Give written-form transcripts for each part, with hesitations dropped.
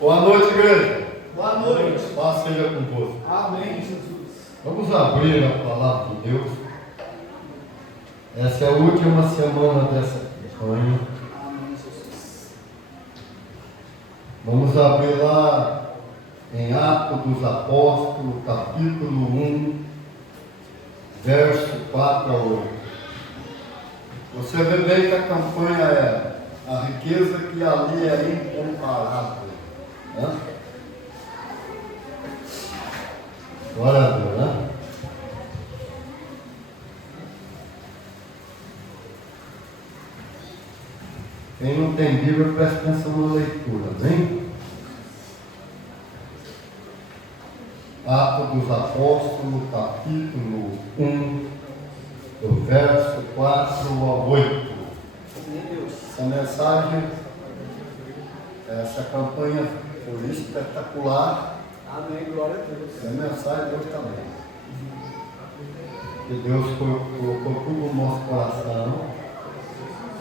Boa noite, igreja. Boa noite. Paz seja convosco. Amém, Jesus. Vamos abrir a palavra de Deus. Essa é a última semana dessa campanha. Amém, Jesus. Vamos abrir lá em Atos dos Apóstolos, capítulo 1, verso 4 a 8. Você vê bem que a campanha é a riqueza que ali é incomparável. Né? Glória a Deus, né? Quem não tem Bíblia, presta atenção na leitura, amém? Atos dos Apóstolos, capítulo 1, do verso 4 a 8. Essa mensagem, essa campanha foi espetacular. Amém, glória a Deus. E a mensagem de Deus também. Que Deus colocou tudo no nosso coração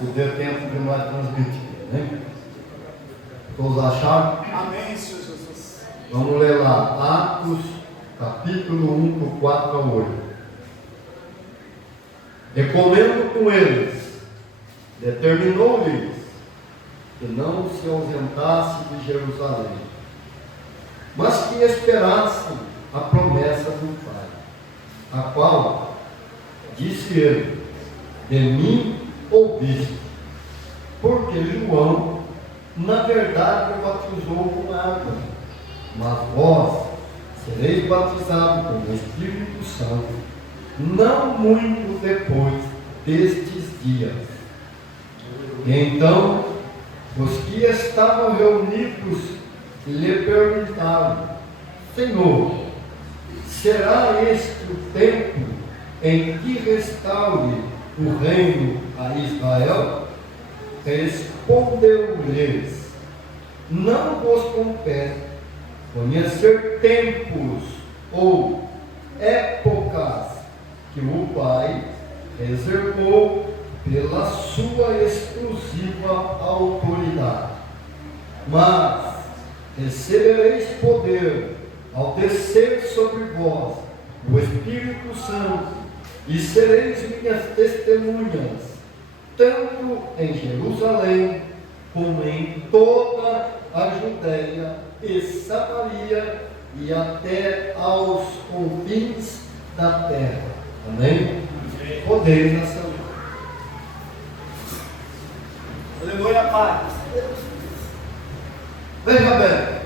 e deu tempo de nós transmitir, né? Todos acharam? Amém, Senhor Jesus. Vamos ler lá, Atos, capítulo 1, do 4 a 8. Recomendo com eles, determinou-lhes que não se ausentasse de Jerusalém, mas que esperassem a promessa do Pai, a qual, disse ele, de mim ouviste, porque João, na verdade, batizou com água, mas vós sereis batizados com o Espírito Santo, não muito depois destes dias. E então, os que estavam reunidos lhe perguntaram: Senhor, será este o tempo em que restaure o reino a Israel? Respondeu-lhes: não vos compete conhecer tempos ou épocas que o Pai reservou pela sua exclusiva autoridade, mas recebereis poder ao descer sobre vós o Espírito Santo, e sereis minhas testemunhas, tanto em Jerusalém, como em toda a Judéia e Samaria, e até aos confins da terra. Amém? Podeis nessa luta. Aleluia, Pai. Veja bem,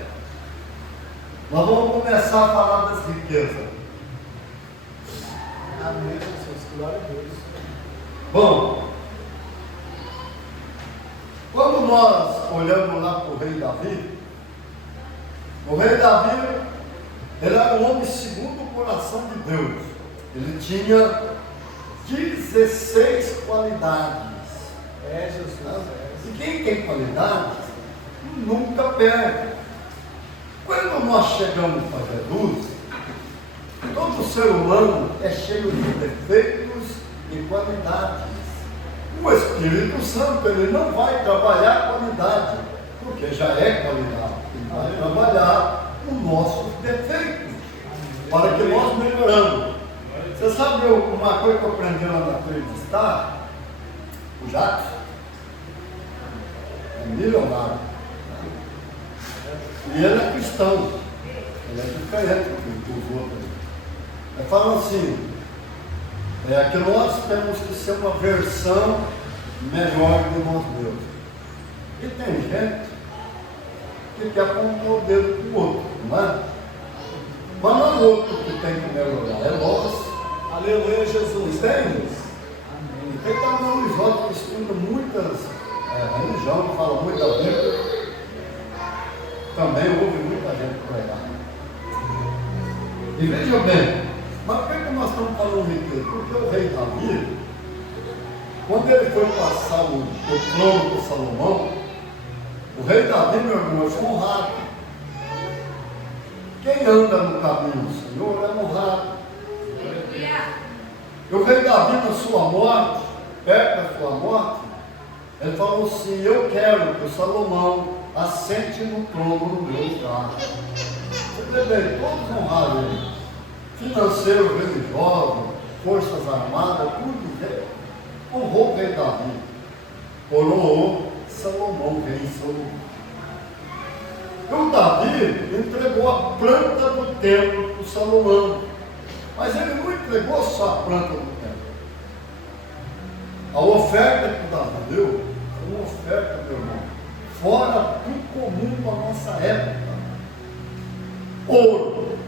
nós vamos começar a falar das riquezas. Amém, Jesus. Glória a Deus. Bom, quando nós olhamos lá para o rei Davi, ele era um homem segundo o coração de Deus. Ele tinha 16 qualidades. É, Jesus. E quem tem qualidade nunca perde. Quando nós chegamos para Jesus, todo ser humano é cheio de defeitos e qualidades. O Espírito Santo, ele não vai trabalhar qualidade, porque já é qualidade. Ele vai trabalhar os nossos defeitos, para que nós melhoramos. Você sabe uma coisa que eu aprendi lá na Torre de Estado? O Jackson é milionário. E ele é cristão. Ele é diferente dos outros. Ele fala assim, que nós temos que ser uma versão melhor de nós mesmos. E tem gente que quer apontar o dedo para o outro, não é? Mas não é o outro que tem que melhorar, é nós. Aleluia, Jesus. Entende? Amém. Tem também um Isório que estuda muitas religiões, fala muito da Bíblia. Também ouve muita gente pregar. E veja bem, mas por que nós estamos falando riqueza? Porque o rei Davi, quando ele foi passar o trono para Salomão, o rei Davi, meu irmão, foi honrado. Quem anda no caminho do Senhor é honrado. E o rei Davi, na sua morte, perto da sua morte, ele falou assim: eu quero que o Salomão assente no trono no meu lugar. Você vê bem, todos honraram ele. Financeiro, religioso, forças armadas, tudo rei. Honrou o rei Davi. Coroou Salomão, rei Salomão. Então Davi entregou a planta do templo para Salomão. Mas ele não entregou só a planta do templo. A oferta que Davi deu foi uma oferta, meu irmão, fora do comum para a nossa época. Ouro.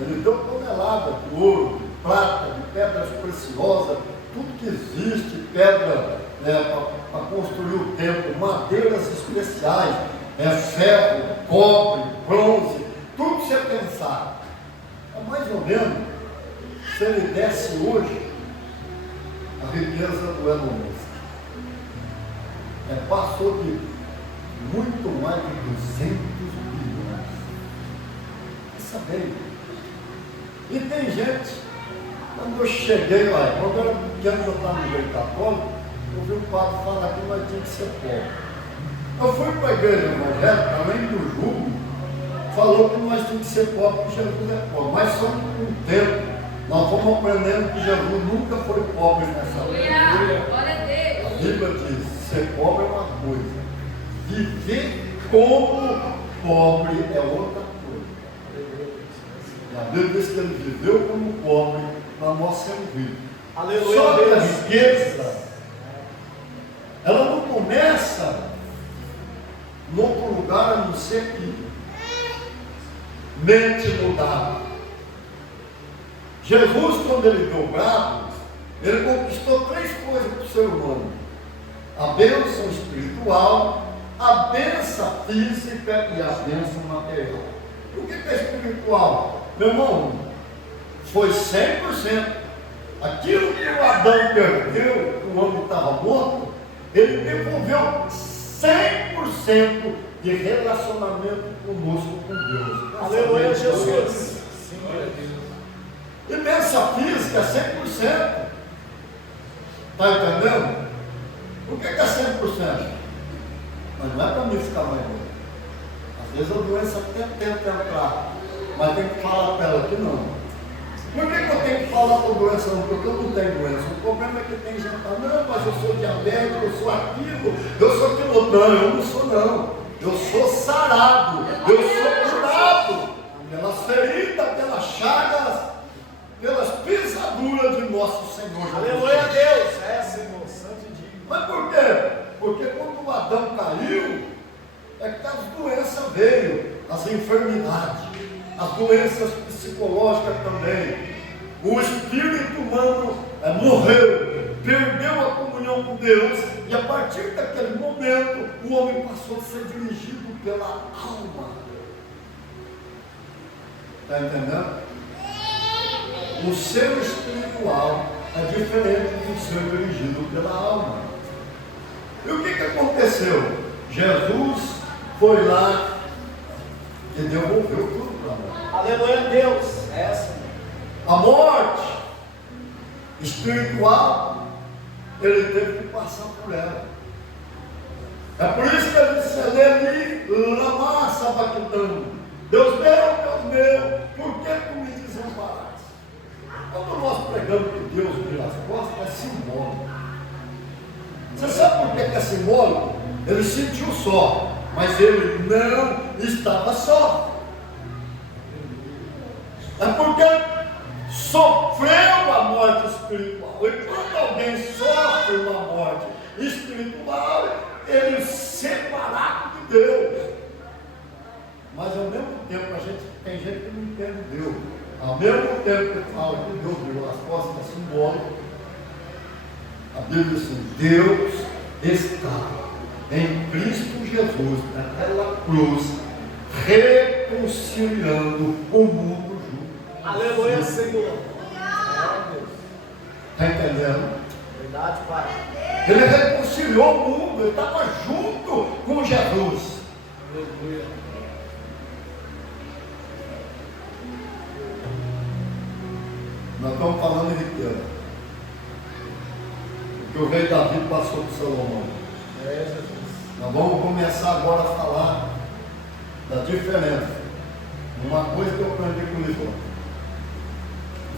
Ele deu tonelada de ouro, de prata, de pedras preciosas, tudo que existe, pedra para construir o templo, madeiras especiais, ferro, cobre, bronze, tudo que você pensar. É mais ou menos, se ele desse hoje a riqueza do Elon Musk. Passou de muito mais de 200 bilhões. Pensa bem. E tem gente, quando eu cheguei lá, quando eu era pequeno, eu estava no meio católico, eu vi o padre falar que nós tínhamos que ser pobres. Eu fui para a igreja evangélica, além do jugo, falou que nós tínhamos que ser pobres, porque Jesus é pobre. Mas só com o tempo, nós vamos aprendendo que Jesus nunca foi pobre nessa vida. Glória a Deus. A Bíblia diz, ser pobre é uma coisa, viver como pobre é outra coisa. A Bíblia diz que ele viveu como pobre para nós sermos ricos. Aleluia. Só que a riqueza, ela não começa em outro lugar a não ser que mente mudada. Jesus, quando ele deu brado, ele conquistou 3 coisas para o ser humano: a bênção espiritual, a bênção física e a bênção material. O que é espiritual? Meu irmão, foi 100%. Aquilo que o Adão perdeu, o homem estava morto, ele devolveu 100% de relacionamento conosco, com Deus. Aleluia, Jesus. E bênção física é 100%. Está entendendo? Por que é 100%? Mas não é para mim ficar mais bem. Às vezes a doença até tenta entrar, mas tem que falar para ela que não. Por que eu tenho que falar com doença não? Porque eu não tenho doença. O problema é que tem gente que fala, não, mas eu sou diabético, eu sou aquilo, eu sou aquilo. Não, eu não sou não. Eu sou sarado, eu sou curado pelas feridas, pelas chagas, pelas pisaduras de nosso Senhor Jesus. Aleluia a Deus. É, Senhor, santo e digno. Mas por quê? Porque quando o Adão caiu, é que as doenças veio, as enfermidades, as doenças psicológicas também. O espírito humano morreu, perdeu a comunhão com Deus, e a partir daquele momento o homem passou a ser dirigido pela alma. Está entendendo? O ser espiritual é diferente do ser dirigido pela alma. E o que aconteceu? Jesus foi lá e devolveu tudo para nós. Aleluia a Deus. É, Senhor. A morte espiritual, ele teve que passar por ela. É por isso que ele disse ali, Lama Sabachthani, Deus meu, por que tu me desamparaste? Quando nós pregamos que Deus vira as costas, é simbólico. Você sabe por que é simbólico? Ele sentiu só, mas ele não estava só. É porque sofreu a morte espiritual. E quando alguém sofre uma morte espiritual, ele é separado de Deus. Mas ao mesmo tempo, tem gente que não entende Deus. Ao mesmo tempo que fala que Deus virou as costas, é simbólico. A Bíblia diz assim, Deus está em Cristo Jesus, naquela cruz, reconciliando o mundo junto. Aleluia, Senhor. Está entendendo? Verdade, Pai. Ele reconciliou o mundo, ele estava junto com Jesus. Aleluia. Nós estamos falando de riqueza. O que o rei Davi passou para Salomão. É, Jesus. Nós vamos começar agora a falar da diferença. Uma coisa que eu aprendi com isso,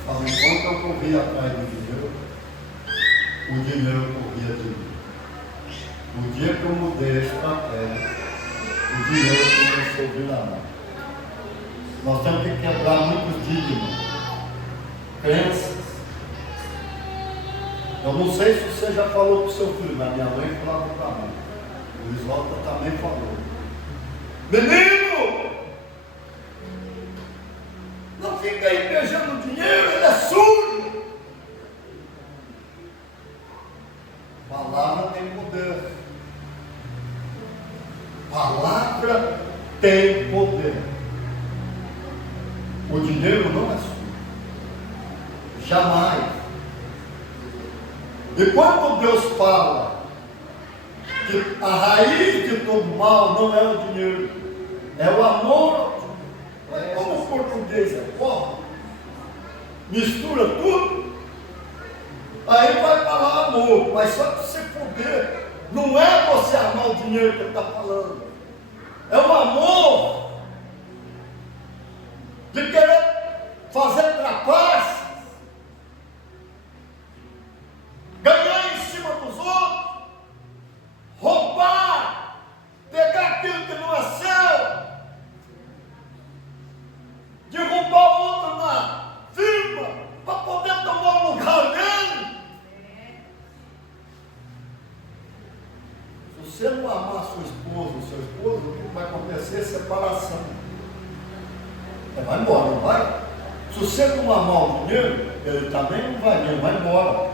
enquanto eu corria atrás do dinheiro, o dinheiro corria de mim. No dia que eu mudei a estratégia, o dinheiro começou a vir na mão. Nós temos que quebrar muitos dízimos, crenças. Eu não sei se você já falou para o seu filho, mas minha mãe falava para mim. O Luiz Walter também falou. Menino! Não fica aí beijando dinheiro, ele é sujo. Palavra tem poder. Palavra tem poder. O dinheiro não é sujo. Jamais. E quando Deus fala que a raiz de todo mal não é o dinheiro, é o amor. Como o português é forte, mistura tudo, aí vai falar amor, mas só que você poder, não é você amar o dinheiro que ele está falando, é o amor de querer fazer trapaças, ganhar em cima dos outros, roubar, pegar aquilo que não é seu, derrubar o outro na firma para poder tomar o lugar dele. Se você não amar sua esposa, o seu esposo, o que vai acontecer é separação. Ele vai embora, não vai? Se você não amar o dinheiro, ele também não vai, ele vai embora.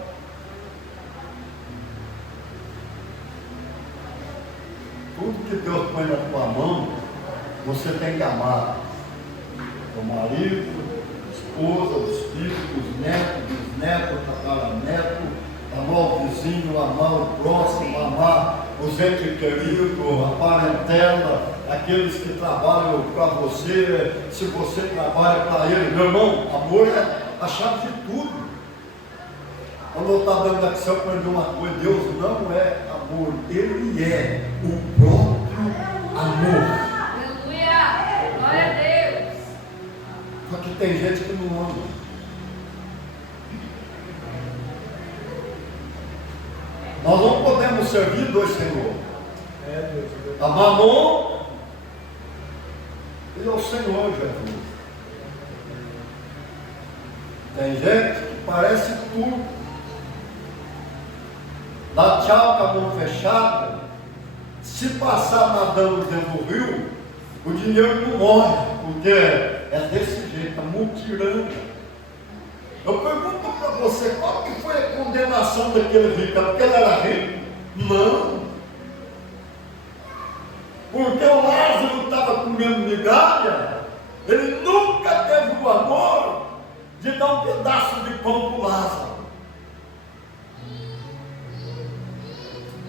Tudo que Deus põe na tua mão, você tem que amar. O marido, a esposa, os filhos, os netos, bisnetos, tataranetos, amar o vizinho, amar o próximo, amar os entes queridos, a parentela, aqueles que trabalham para você, se você trabalha para ele. Meu irmão, amor é a chave de tudo. Quando eu estava dando aqui, eu aprendi uma coisa: Deus não é amor, Ele é o próprio amor. Aleluia! Glória a Deus! Só que tem gente que não ama. Nós não podemos servir dois senhores. A Mamon e o Senhor Jesus. Tem gente que parece tudo. Dá tchau com a mão fechada. Se passar nadando dentro do rio, o dinheiro não morre, porque é desse jeito, é mutirando. Eu pergunto para você, qual que foi a condenação daquele rico? É porque ele era rico? Não. Porque o Lázaro estava comendo migalha, ele nunca teve o amor de dar um pedaço de pão para o Lázaro.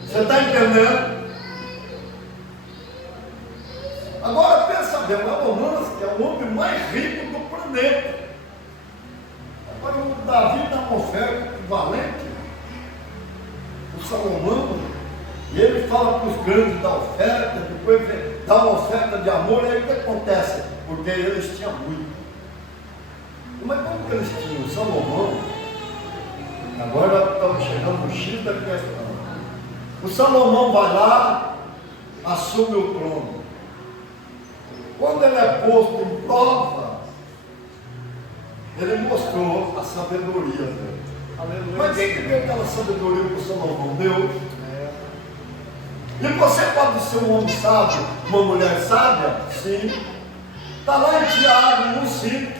Você está entendendo? Agora pensa bem, o Elon Musk é o homem mais rico do planeta. Agora o Davi dá uma oferta equivalente, o Salomão, e ele fala para os grandes da oferta, depois dá uma oferta de amor, e aí o que acontece? Porque eles tinham muito. Mas como que eles tinham? O Salomão, agora estamos chegando no X da questão. O Salomão vai lá, assume o trono. Quando ele é posto em prova, ele mostrou a sabedoria dele. Aleluia. Mas quem que deu aquela sabedoria para o Salomão? Deus. E você pode ser um homem sábio, uma mulher sábia? Sim. Está lá em Tiago 1,5.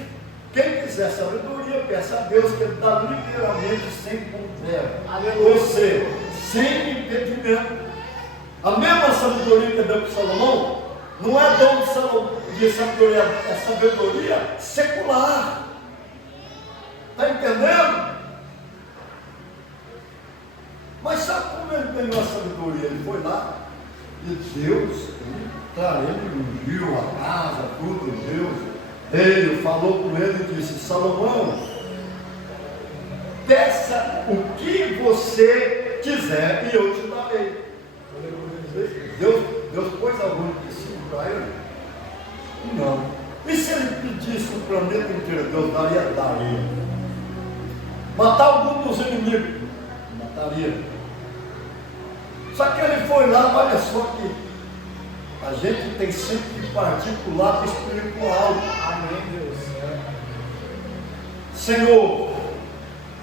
Quem quiser sabedoria, peça a Deus que Ele dá literalmente sem contrário. Ou seja, sem impedimento. A mesma sabedoria que deu para Salomão não é dom de sabedoria, é sabedoria secular. Está entendendo? Mas sabe como ele ganhou a sabedoria? Ele foi lá e Deus, ele ungiu a casa, tudo, Deus. Ele falou com ele e disse: Salomão, peça o que você quiser e eu te darei. Deus pôs algum princípio para ele. Deus daria. Matar algum dos inimigos, mataria. Só que ele foi lá, olha só que a gente tem sempre que partir para o lado espiritual. Amém, Deus. Senhor,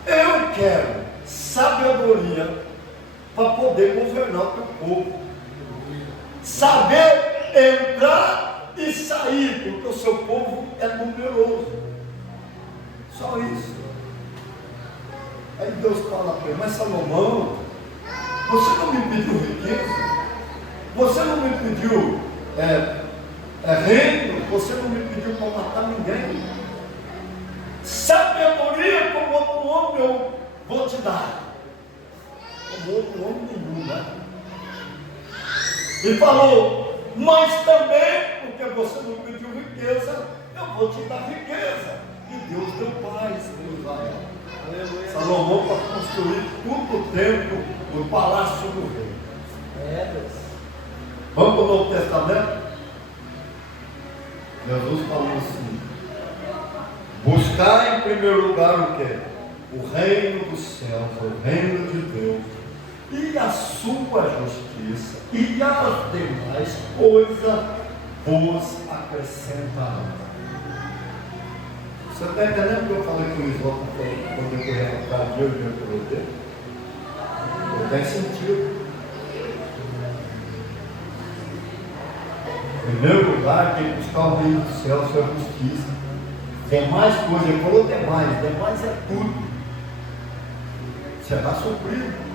eu quero sabedoria para poder governar o teu povo. Saber entrar e sair, porque o seu povo é numeroso. Só isso. Aí Deus fala para ele, mas Salomão, você não me pediu riqueza? Você não me pediu reino? Você não me pediu para matar ninguém? Sabedoria como outro homem eu vou te dar. Como outro homem nenhum, né? E falou, mas também, porque você não pediu riqueza, eu vou te dar riqueza. E Deus deu paz para Israel. Aleluia. Salomão para construir todo o templo no palácio do rei. Deus. Vamos para o Novo Testamento? Jesus falou assim, buscar em primeiro lugar o quê? O reino dos céus, o reino de Deus, e a sua justiça, e as demais coisas vos acrescentarão. Você está entendendo o que eu falei com o Isopo quando eu corri atrás de eu e meu poder? Tem sentido. Em primeiro lugar, tem que buscar o reino do céu, a sua justiça. Demais coisas, ele falou demais é tudo. Será suprido.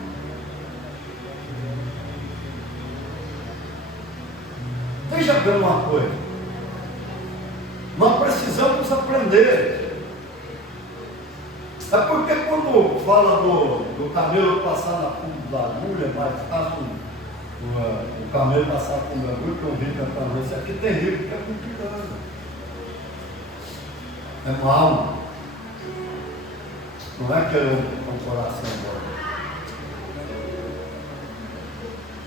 Veja bem uma coisa. Nós precisamos aprender. É porque quando fala do camelo passar na fundo da agulha, mais fácil o camelo passar por uma agulha, que eu vi cantando isso aqui, tem rio que é muito grande. É mal. Não é querer um coração agora.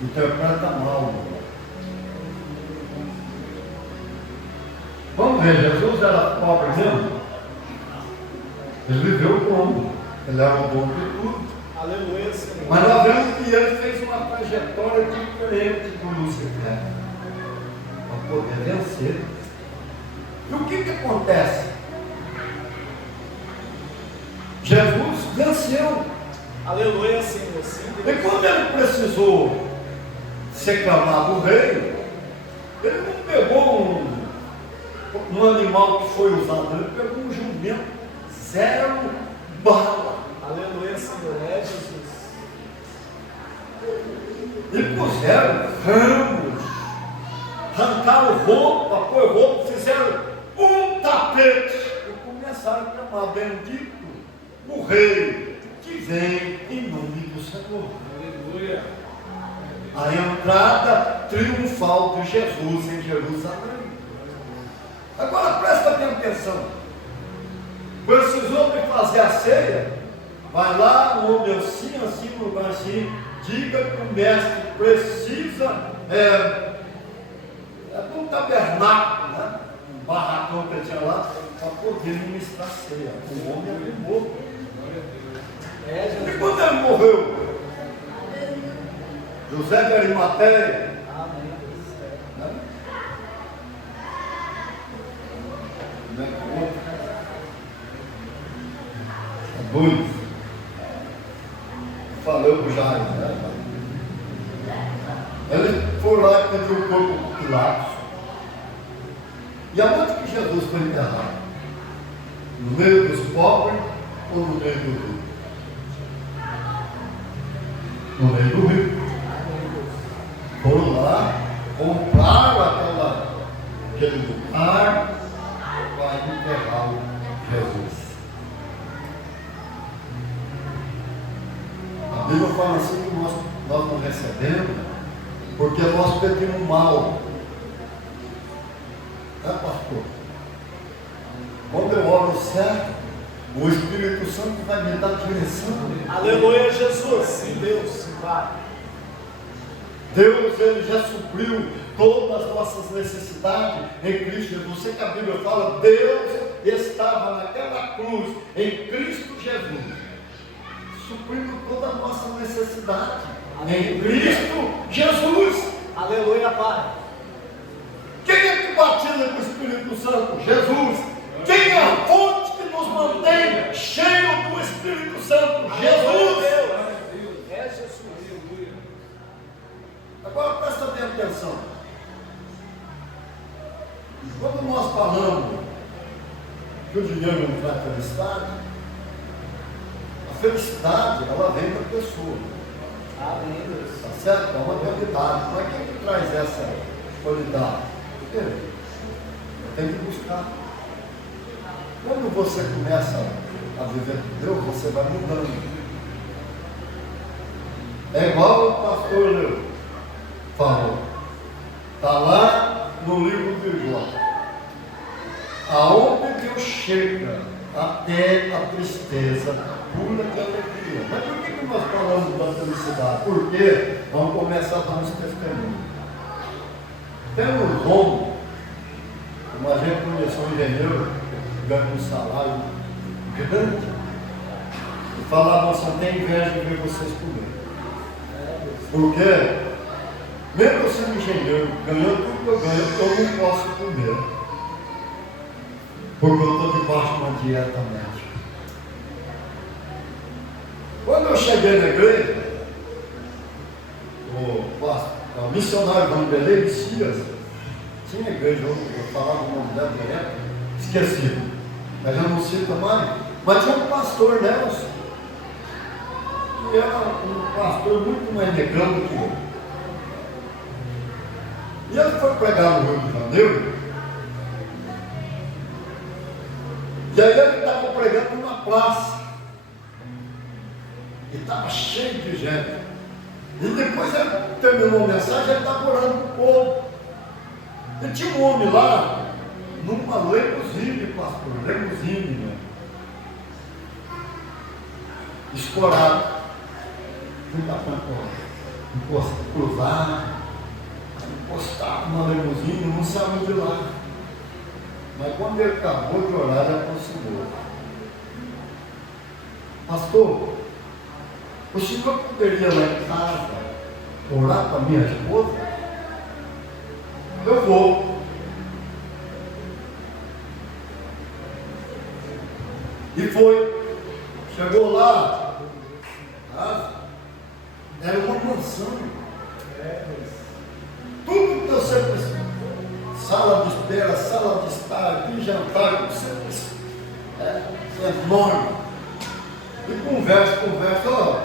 Interpreta mal. Vamos ver, Jesus era pobre mesmo? Ele viveu como? Ele era o dono de tudo. Aleluia, Senhor. Mas nós vemos que ele fez uma trajetória diferente do Lúcifer para poder vencer. E o que acontece? Jesus venceu. Aleluia, Senhor. Sim, Deus. E quando ele precisou ser clamado rei, ele não pegou um animal que foi usado, ele pegou um jumento, 0 bala. Aleluia, Senhor. É Jesus. E puseram ramos, arrancaram roupa, pôr roupa, fizeram um tapete e começaram a clamar, bendito o rei que vem em nome do Senhor. Aleluia. A entrada triunfal de Jesus em Jerusalém. Agora presta bem atenção. Quando esses homens fazer a ceia, vai lá, um homem assim, no lugar assim, diga que o mestre precisa de um tabernáculo, né? Um barracão que tinha lá, para poder ministrar a ceia. O homem é morto. É Jesus. E quando ele morreu? José de Arimateia, Amém, Deus. né? Como é que conta? É doido. Falou para o Jairo, né? Ele foi lá e pediu o corpo para Pilatos. E aonde que Jesus foi enterrado? No meio dos pobres ou no meio do rio? No meio do rio. Foram lá, compraram aquele lugar para enterrar Jesus. A Bíblia fala assim que nós não recebemos porque nós pedimos mal. É, pastor? Quando eu oro certo, o Espírito Santo vai me dar direção. Aleluia, Jesus. Sim, Deus. Sim, Pai. Deus, Ele já supriu todas as nossas necessidades em Cristo Jesus. Você que a Bíblia fala, Deus estava naquela cruz, em Cristo Jesus, suprindo toda a nossa necessidade. Em Cristo Jesus. Aleluia, Pai. Quem é que batiza com o Espírito Santo? Jesus. Quem é a fonte que nos mantém cheio do Espírito Santo? Jesus. É Jesus. Agora presta bem atenção. Quando nós falamos que o dinheiro não traz felicidade, a felicidade ela vem da pessoa. Amém, Deus. Tá certo? É uma realidade. Mas quem que traz essa qualidade? Eu tenho que buscar. Quando você começa a viver com Deus, você vai mudando. É igual o pastor Leo falou. Está lá no livro de Jó. Aonde Deus chega, até a tristeza pula de alegria. Mas por que nós falamos da felicidade? Porque vamos começar a dar uns testemunhos. Tem um dono, como a gente conheceu um engenheiro, ganhando um salário grande, e falava, só tem inveja de ver vocês comer. Porque, mesmo eu sendo engenheiro, ganhando tudo que eu ganho, eu não posso comer. Porque eu estou debaixo de uma dieta médica. Quando eu cheguei na igreja, o missionário Vanderlei Messias tinha igreja, eu falava o nome dela direto, esqueci, mas eu não cito mais, mas tinha um pastor Nelson, que era um pastor muito mais negão do que eu. E ele foi pregar no Rio de Janeiro. E aí ele estava pregando numa praça. E estava cheio de gente. E depois ele terminou a mensagem, ele estava orando para o povo. E tinha um homem lá, numa limusine, pastor, limusine, né? Escorado. Cruzado, encostado numa limusine, não saiu de lá. Mas quando ele acabou de orar, ele aproximou. Pastor, o senhor poderia lá em casa orar para minha esposa? Eu vou. E foi. Chegou lá, era uma mansão. Tudo que você precisa. Sala de espera, sala de estar, de jantar, é enorme. E conversa, ó,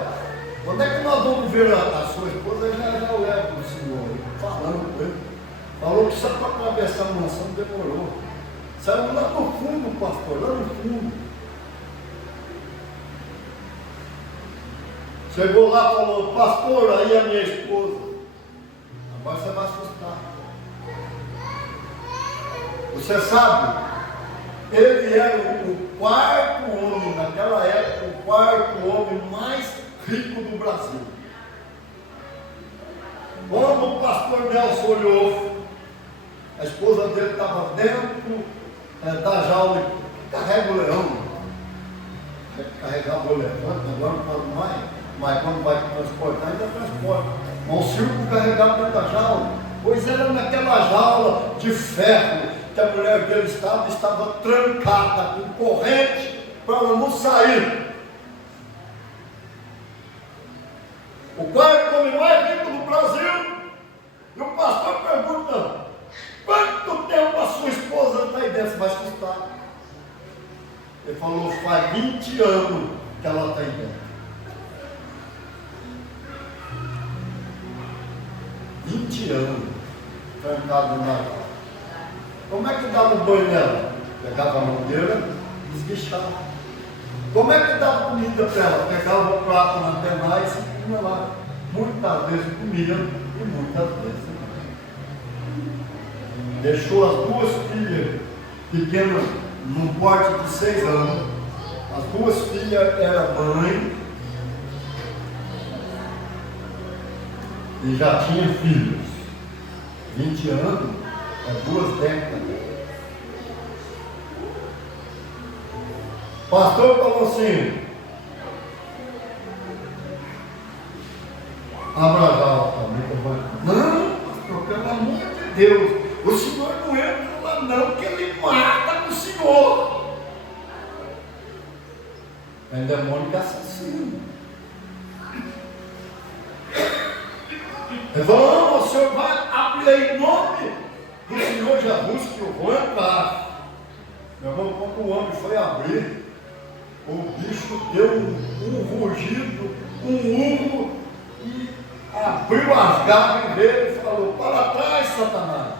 quando é que nós vamos ver a sua esposa? Já levo o senhor, falando com ele. Falou que só para atravessar a mansão demorou. Saiu lá no fundo, pastor, lá no fundo. Chegou lá e falou, pastor, aí a minha esposa. Agora você vai assustar. Você sabe, ele era o quarto homem, naquela época, o quarto homem mais rico do Brasil. Quando o pastor Nelson olhou, a esposa dele estava dentro da jaula que carrega o leão. Carregava o elefante, agora não pode mais, mas quando vai transportar, ainda transporta. Mas o circo carregava dentro da jaula, pois era naquela jaula de ferro que a mulher dele estava trancada com corrente para ela não sair. O quarto homem mais rico do Brasil, e o pastor pergunta, quanto tempo a sua esposa está aí dentro? Você vai assustar. Ele falou, faz 20 anos que ela está aí dentro. 20 anos, trancado na jaula. Como é que dava o banho nela? Pegava a mangueira e esguichava. Como é que dava comida para ela? Pegava o prato na tenaz e punha lá. Muitas vezes comia e muitas vezes não. Deixou as duas filhas pequenas num porte de 6 anos. As duas filhas eram mãe e já tinha filhos. 20 anos. 2 décadas. pastor falou assim, abra já a não, pastor, pelo amor de Deus, o senhor não entra lá não, que ele mata o senhor. É um demônio que é assassino. Ele falou, não, o senhor vai abrir em nome do Senhor Jesus que eu vou entrar. Meu irmão, quando o homem foi abrir, o bicho deu um rugido, um urro, e abriu as garras dele e falou, para trás, Satanás,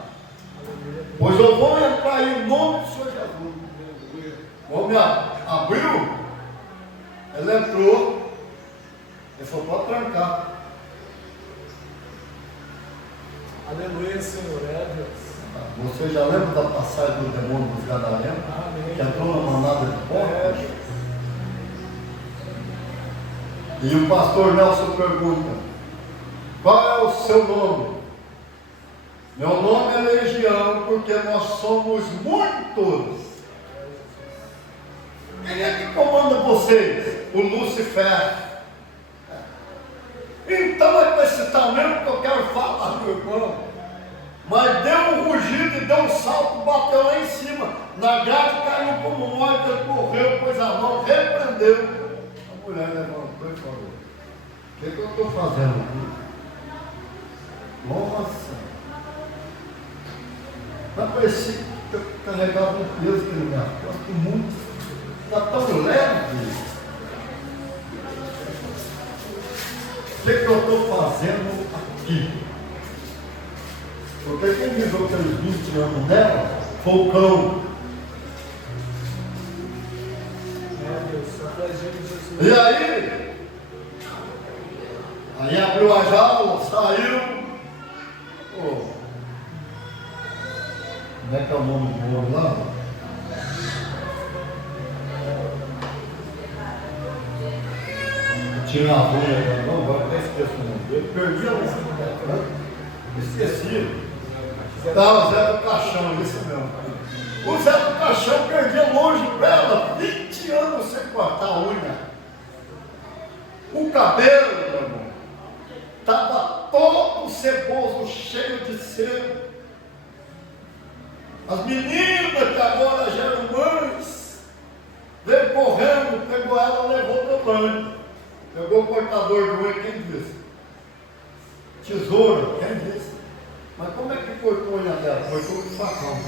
pois eu vou entrar em nome do Senhor Jesus. O homem abriu, ele entrou, ele falou, pode trancar. Aleluia, Senhor, é Deus. Você já lembra da passagem do demônio dos Gadarenos? Que entrou na manada de porcos? E o pastor Nelson pergunta, qual é o seu nome? Meu nome é Legião, porque nós somos muitos. Quem é que comanda vocês? O Lucifer. Então é com esse tamanho que eu quero falar, meu irmão. Mas deu um rugido e deu um salto, bateu lá em cima. Na grade caiu como morto, ele correu, pôs a mão, repreendeu. A mulher levantou e falou, o que eu estou fazendo aqui? Nossa! Mas parecia que eu carregava um peso aqui na minha costa, muito. Está tão leve. O que eu estou fazendo aqui? Porque quem viveu aqueles 20 anos dela foi o cão. E aí abriu a jaula, saiu. Oh, como é que é o nome do homem lá? Tinha uma ruim, não, agora até esqueço o nome dele. Perdi a lista, esqueci. Estava o Zé do Caixão, isso mesmo. O Zé do Caixão perdia longe dela, 20 anos sem cortar a unha. O cabelo, meu irmão, estava todo ceboso, cheio de sebo. As meninas que agora já eram mães, veio correndo, pegou ela e levou para o banho. Pegou o cortador de unha, quem disse? Tesoura, quem disse? Mas como é que cortou a unha dela? Cortou com facão.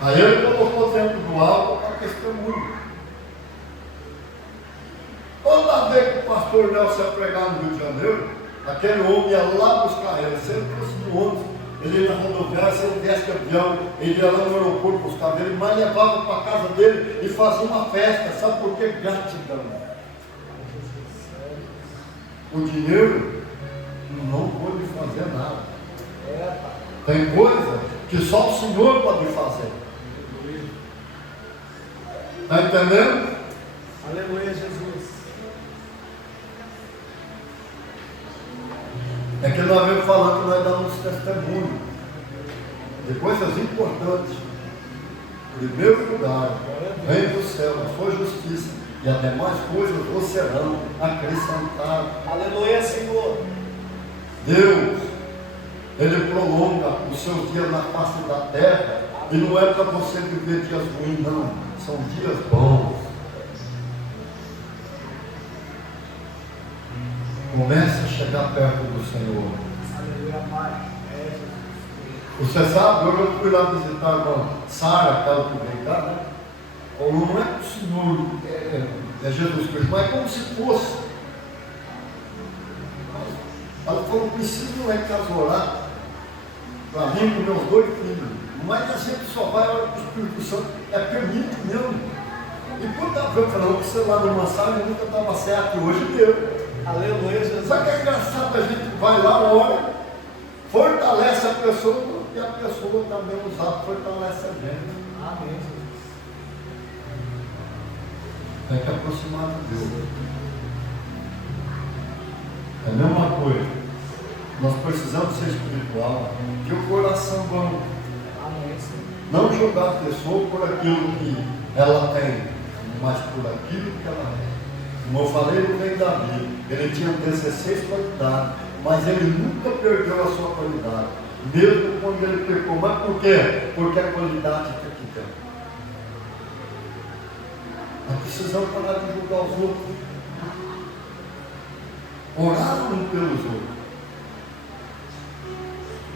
Aí ele colocou dentro do álcool para testemunho. Toda vez que o pastor Nelson ia pregar no Rio de Janeiro, aquele homem ia lá buscar ele. Se ele fosse no ônibus, ele ia na rodoviária, se ele viesse de avião, ele ia lá no aeroporto buscar ele, mas levava para a casa dele e fazia uma festa. Sabe por quê? Gratidão. O dinheiro não pode fazer nada. Tem coisa que só o Senhor pode fazer. Está entendendo? Aleluia, Jesus. É que nós vemos falando que nós damos testemunho de coisas importantes. Primeiro lugar, reino do céu, a sua justiça e as demais coisas vos serão acrescentadas. Aleluia, Senhor. Deus, Ele prolonga os seus dias na face da terra, e não é para você viver dias ruins, não, são dias bons. Comece a chegar perto do Senhor. Aleluia, Pai. Você sabe, eu fui lá visitar a irmã Sara, aquela que vem cá, né? Falou, não é que o Senhor é Jesus Cristo, mas é como se fosse. Ela falou, preciso ir lá em casa orar para mim com meus 2 filhos. Mas a gente só vai orar para o Espírito Santo, é permite mesmo. E quando eu falei, você lá no massagem nunca estava certo, e hoje deu. Aleluia, Jesus. Sabe que é engraçado? A gente vai lá, ora, fortalece a pessoa, e a pessoa também usada fortalece a gente. Amém, Jesus. Tem que aproximar de Deus. É a mesma coisa. Nós precisamos ser espiritual, de um coração bom. Amém, Senhor. Não julgar a pessoa por aquilo que ela tem, mas por aquilo que ela é. Como eu falei no meio da Bíblia, ele tinha 16 qualidades, mas ele nunca perdeu a sua qualidade, mesmo quando ele pecou. Mas por quê? Porque a qualidade está aqui dentro. Nós precisamos parar de julgar os outros, orar uns pelos outros.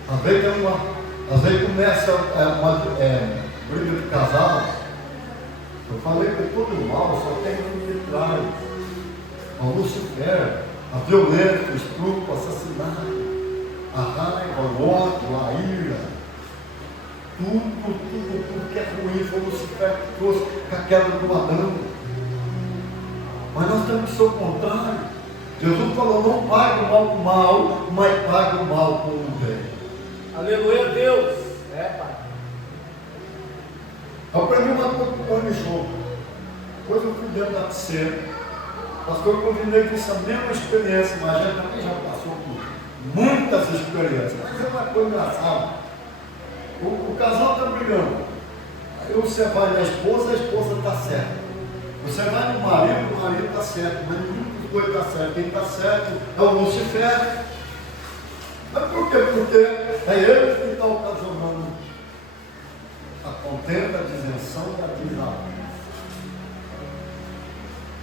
Às vezes começa uma briga de casal. Eu falei que todo mal só tem um de trás. A Lucifer, a violência, o estupro, o assassinato, a raiva, o ódio, a ira, tudo que é ruim foi o Lucifer que trouxe com a queda do Adão. Mas nós temos que ser o contrário. Jesus falou, não pague o mal com o mal, mas pague o mal com o bem. Aleluia, Deus. Pai. Aprendi uma coisa com o Cornichon. Depois eu fui dentro da piscina. Pastor, eu convidei com essa mesma experiência, mas a gente também já passou por muitas experiências. Mas é uma coisa engraçada. O casal está brigando. Aí você vai na esposa, a esposa está certa. Você vai no marido, o marido está certo. Mas nenhum dos dois está certo. Quem está certo é o Lucifer. Mas por quê? Porque é ele que está ocasionando a contenda, a disenção e a desavença.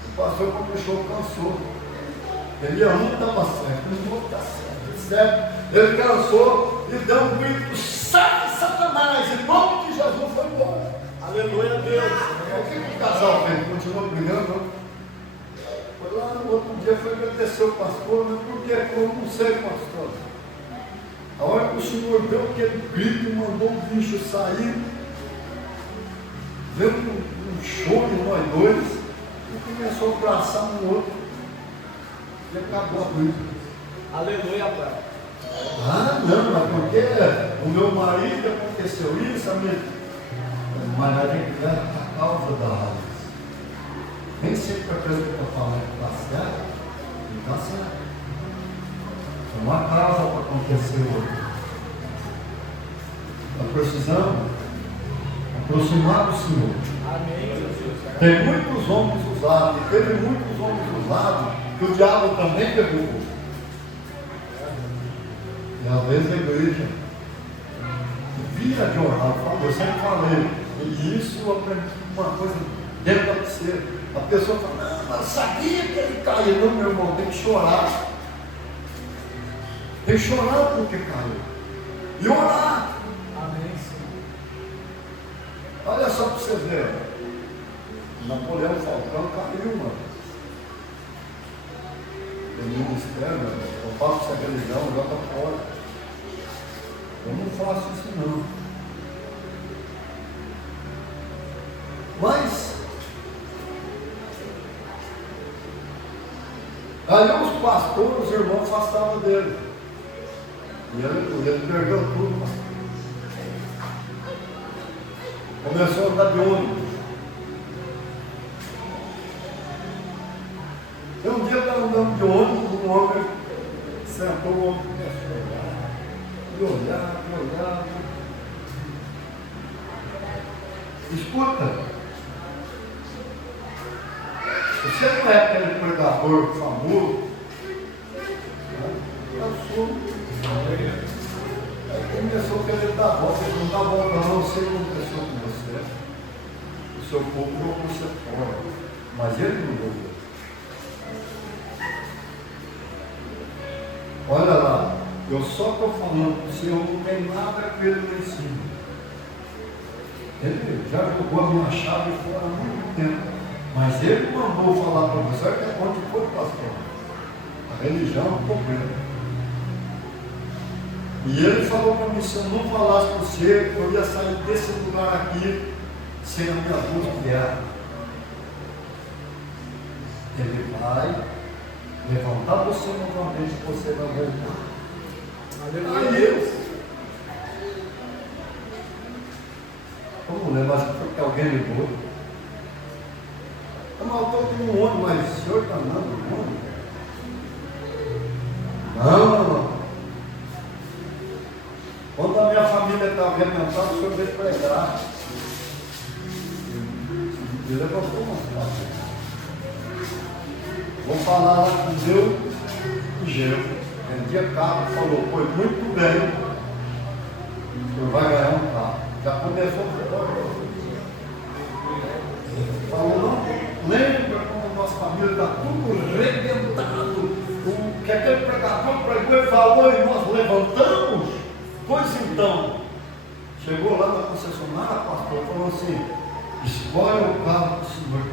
O pastor Comichão cansou. Ele não estava certo, ele não está certo. Ele cansou e deu um grito: sai, Satanás! Em nome de Jesus, foi embora. Aleluia, Deus. O que o casal fez? Continuou brigando? Foi lá no outro dia, foi agradecer o pastor, mas por que? Eu não sei, pastor. A hora que o Senhor deu aquele grito e mandou o bicho sair, deu um choro em nós dois. E começou a abraçar um outro. E acabou a briga. Aleluia, Pai. Ah, não, mas porque o meu marido aconteceu isso, a minha... Mas a gente vê a causa da raiz. Nem sempre a coisa que eu estou falando está certa, não está certo. É uma causa para acontecer hoje. Nós precisamos aproximar do Senhor. Amém, Jesus. Tem muitos homens usados, e teve muitos homens usados que o diabo também pegou. E às vezes a igreja vira de orar, eu sempre falei, e isso eu aprendi uma coisa dentro da piscina. A pessoa fala, não, mas eu sabia que ele caiu. Não, meu irmão, tem que chorar. Tem que chorar porque caiu. E orar. Amém, Senhor. Olha só para você ver. Napoleão Falcão caiu, mano. Tem ministério, eu faço essa religião, joga fora. Eu não faço isso não. Mas aí os pastores, os irmãos afastavam dele. E ele perdeu tudo, pastor. Começou a andar de ônibus. E um dia eu estava andando de ônibus, um homem sentou, o homem começou a olhar, e olhar. Escuta, você não é aquele pregador famoso, né? Eu sou. Aí começou a querer dar volta, ele não dá volta não, eu sei o que aconteceu com você. O seu povo jogou você fora, mas ele não jogou. Olha lá, eu só estou falando que o Senhor não tem nada com ele lá em cima. Ele já jogou a minha chave fora há muito tempo. Mas ele mandou falar para você, até onde foi, pastor. A religião é um problema. E ele falou para mim, se eu não falasse para você, eu ia sair desse lugar aqui sem a minha luz guiar. Ele vai levantar você novamente, você vai voltar. Aleluia. Vamos levar isso porque alguém ligou. Eu não estou com um ônibus, mas o senhor está andando no ônibus? Não. Quando a minha família família estava arrebentada, o senhor veio pregar. Ele levantou uma frase. Vou falar lá com o meu engenho. Vendia carro, falou, foi muito bem. O senhor vai ganhar um carro. Já começou a falou, não, lembra como nossa família está tudo arrebentado. O que aquele pregador pregou e falou e nós levantamos? Pois então, chegou lá na concessionária, pastor, falou assim, escolha o carro do senhor.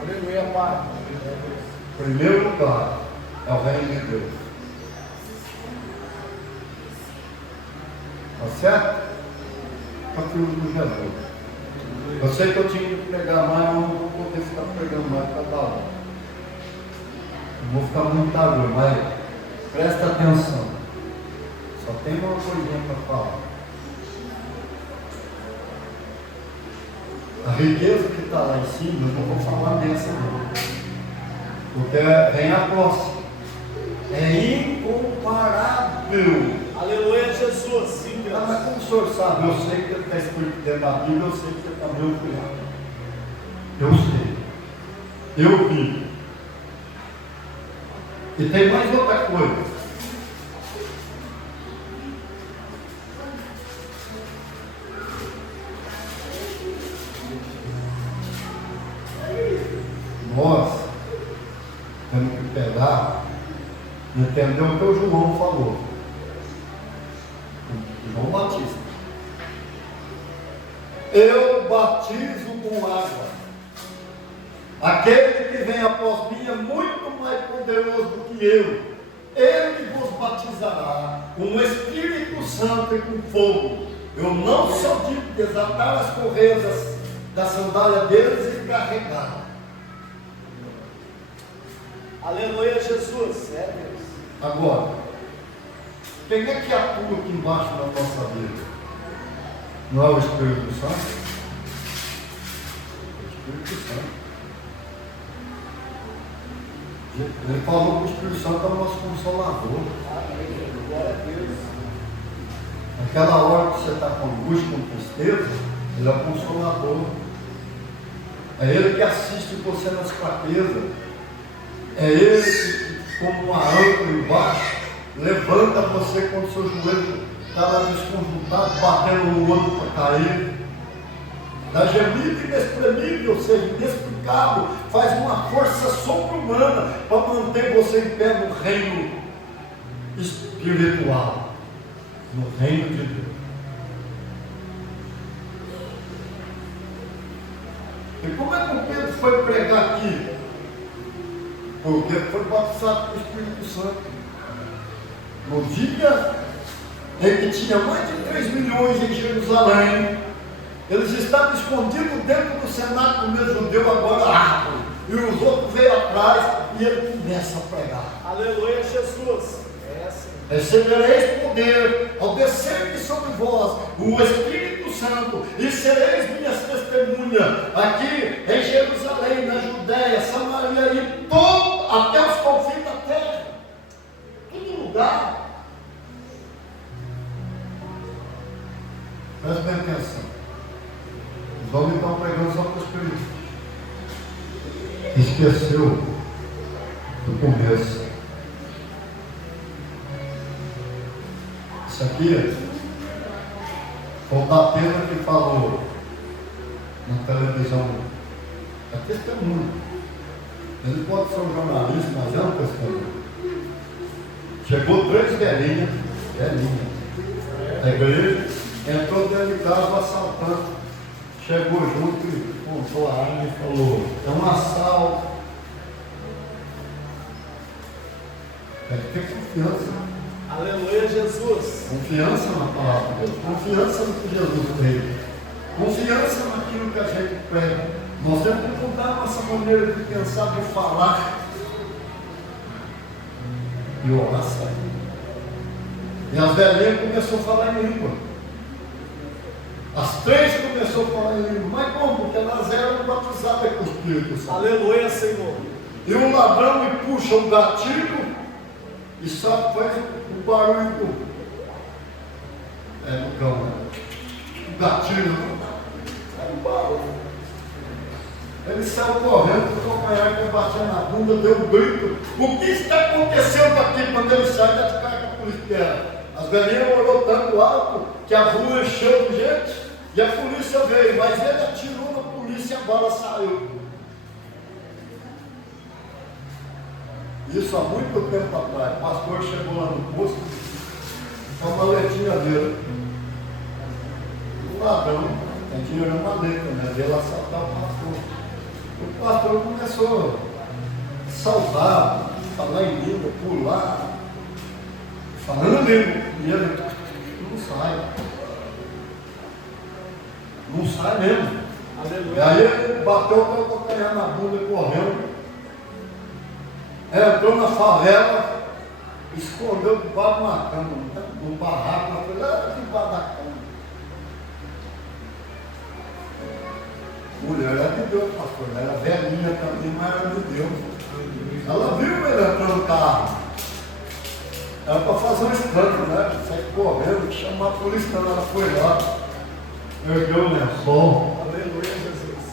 Aleluia, Pai. Primeiro lugar é o reino de Deus. Tá certo? Para filho do Jesus. Eu sei que eu tinha que pregar mais, mas não vou poder ficar pregando mais cada hora. Não vou ficar muito tarde, mas presta atenção. Só tem uma coisinha para falar. A riqueza que está lá em cima, eu não vou falar dessa não. Porque vem a próxima. É incomparável. Aleluia, Jesus. Sim, Deus. Ah, mas como o senhor sabe? Eu sei que ele está escrito dentro da Bíblia, eu sei que você está meu filho. Eu sei. Eu vi. E tem mais outra coisa. Nós temos que pegar e entender o que o João falou. João Batista. Eu batizo com água. Aquele que vem após mim é muito mais poderoso do que eu. Ele vos batizará com o Espírito Santo e com fogo. Eu não sou digno de desatar as correias da sandália deles e carregar. Aleluia, Jesus. É, Deus. Agora, quem é que atua aqui embaixo da nossa vida? Não é o Espírito Santo? É o Espírito Santo. Ele falou que o Espírito Santo é o nosso consolador. Amém. Glória a Deus. Naquela hora que você está com angústia, com tristeza, ele é o consolador. É ele que assiste você nas fraquezas. É ele que, como uma âncora embaixo, levanta você quando o seu joelho está lá desconjuntado, batendo no outro para cair. Da gemido inexprimível, ou seja, inexplicável, faz uma força sobre-humana para manter você em pé no reino espiritual, no reino de Deus. E como é que o Pedro foi pregar aqui? Porque foi batizado pelo Espírito Santo. No dia em que tinha mais de 3 milhões em Jerusalém, eles estavam escondidos dentro do cenáculo judeu, agora árvore. E os outros veio atrás e ele começa a pregar. Aleluia, Jesus. É assim. Recebereis poder ao descer sobre vós o Espírito Santo e sereis minhas testemunhas aqui em Jerusalém, na Judéia, Samaria e todo, até os confins da terra. Todo lugar. Presta bem atenção. Os homens estão pregando só para o Espírito. Esqueceu do começo. Isso aqui foi o da Pedro que falou na televisão. É testemunho. Ele pode ser um jornalista, mas é um testemunho. Chegou 3 velhinhas, a igreja, entrou dentro de casa assaltando. Chegou junto e contou a arma e falou, é um assalto. Tem que ter confiança. Aleluia, Jesus. Confiança na palavra de Deus. Confiança no que Jesus fez. Confiança naquilo que a gente prega. Nós temos que mudar a nossa maneira de pensar, de falar. E orar sair. E as velhinhas começaram a falar em língua. As 3 começaram a falar em língua. Mas como? Porque elas eram batizadas com o Espírito Santo. Aleluia, Senhor. E um ladrão me puxa o gatilho e só faz o barulho cão. O gatilho. Aí parou. Ele saiu correndo, o companheiro que batia na bunda, deu um grito. O que está acontecendo aqui? Quando ele sai, já te cai com a polícia. As velhinhas olhou tanto alto que a rua encheu de gente e a polícia veio, mas ele atirou na polícia e a bala saiu. Isso há muito tempo atrás. O pastor chegou lá no posto com a maletinha dele. O ladrão tem dinheiro na maleta, né? Veio assaltar o pastor. O pastor começou a salvar, falar em língua, pular, falando língua, e ele não sai. Não sai mesmo. Aleluia. E aí ele bateu com o calcanhar na bunda e correu. Entrou na favela, escondeu debaixo de uma cama, no barraco, foi lá debaixo da cama. Mulher era de Deus, pastor, ela era velhinha também, mas era de Deus. Ela viu ele entrando no carro. Era para fazer um escândalo, né? Sair correndo, chamar a polícia, quando ela foi lá. Ergueu o lençol. Aleluia, Jesus.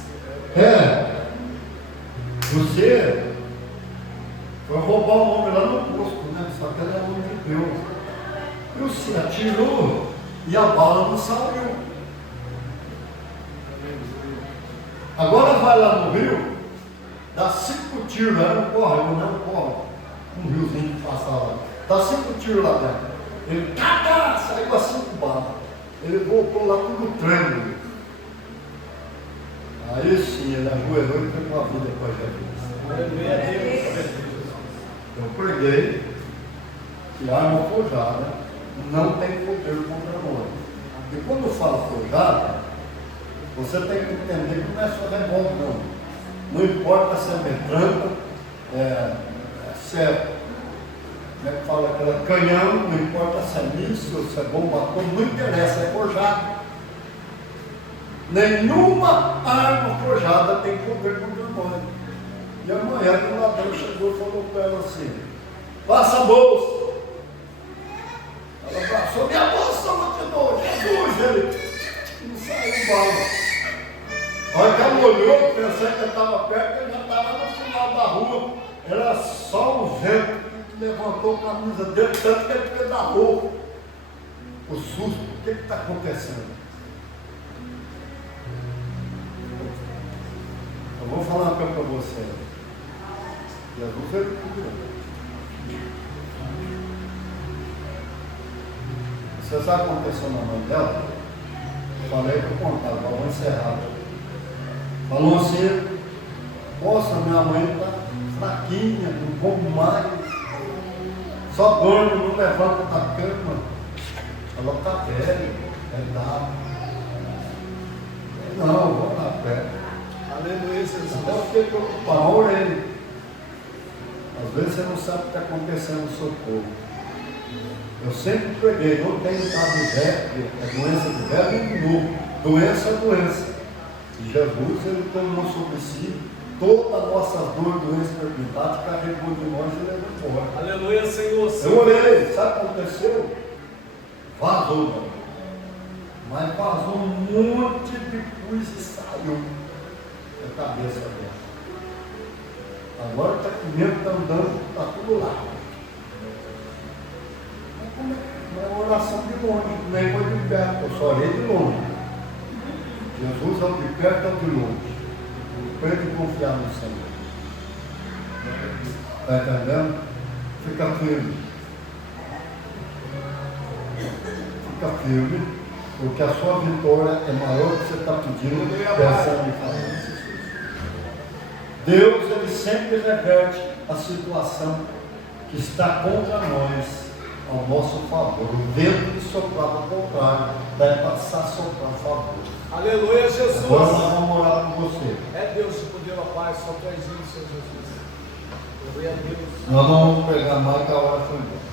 Você foi roubar um homem lá no posto, né? Só que ele era homem de Deus. E você atirou e a bala não saiu. Agora vai lá no rio, dá 5 tiros, era um córrego, não é um córrego, um riozinho que passa lá. Dá 5 tiros lá dentro. Ele saiu a 5 balas. Ele voltou lá tudo tremendo. Aí sim, ele ajoelhou e pegou a vida com a Jesus. Aleluia, Deus. Eu preguei que a arma forjada não tem poder contra nós. E quando eu falo forjada, você tem que entender que não é só revólver, não. Não importa se é metranca, se é, como é que fala, aquela canhão, não importa se é míssil, se é bomba atômica, não interessa, é forjado. Nenhuma arma forjada tem poder contra nós. E amanhã o ladrão chegou e falou para ela assim: passa a bolsa. Ela passou, minha bolsa não te dou, Jesus, ele não saiu bala. A hora que ela olhou, pensando que eu estava perto, ele já estava no final da rua. Era só o vento que levantou a camisa dele, tanto que ele pedalou. O susto, o que está acontecendo? Eu vou falar uma coisa para você. Jesus ele cuidou. Você sabe o que aconteceu na mãe dela? Eu falei que eu contava, vamos encerrar. Falou assim: nossa, minha mãe está fraquinha, não come mais, só dorme, não levanta da cama. Ela está velha, é dado. Não, vou na pé. Aleluia, Jesus. Então eu fiquei preocupado, a orelha. Às vezes você não sabe o que está acontecendo no seu corpo. Eu sempre preguei, não tem estado velho, é doença de velho e de novo. Doença é doença. E Jesus, ele tomou sobre si toda a nossa dor, doença e enfermidade, carregou de nós e levou embora. Aleluia, Senhor. Eu olhei, sabe o que aconteceu? Vazou, mas vazou um monte de coisa e saiu da cabeça dela. Agora está comendo, está andando, está tudo lá. Mas como é uma oração de longe, nem foi de perto, eu só orei de longe. Jesus é o de perto, é o de longe. Para ele confiar no Senhor. Está entendendo? Fica firme. Fica firme, porque a sua vitória é maior do que você está pedindo, pensando em fazer. Deus, ele sempre reverte a situação que está contra nós ao nosso favor. O vento que soprava ao contrário vai passar a soprar a favor. Aleluia, Jesus. Agora nós vamos orar por você. É Deus que poder a paz, só tu és isso, Senhor Jesus. Aleluia, Deus. Nós não vamos pregar mais, que a hora foi boa.